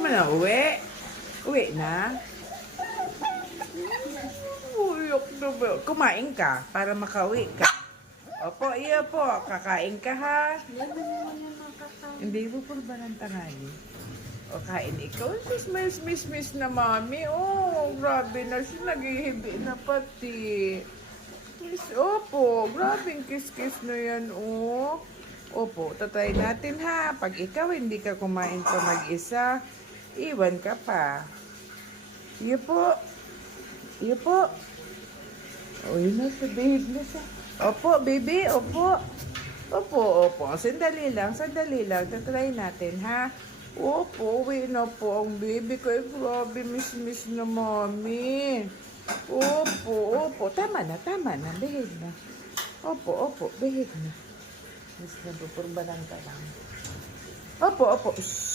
Ano na, uwi? Uwi na? Uyok na ba? Kumain ka para makauwi ka. Opo, iya po. Kakain ka ha? Hindi mo po ba ng tangali? O kain ikaw? Miss na mami. Oh, grabe na siya. Naghihibi na pati. Miss, opo. Grabing kiss-kiss na yan, oh. Opo, tatry natin ha. Pag ikaw hindi ka kumain pa mag-isa, iwan ka pa. Iyo po. Iyo po. O, yun na, behave na siya. Opo, baby, opo. Opo. Sandali lang. Tatry natin, ha? Opo, uwi na po ang baby ko. Ay, grabe, miss na mami. Opo. Tama na. Behave na. Opo, behave na. Miss na, pupurbalan ka lang. Opo. Shhh.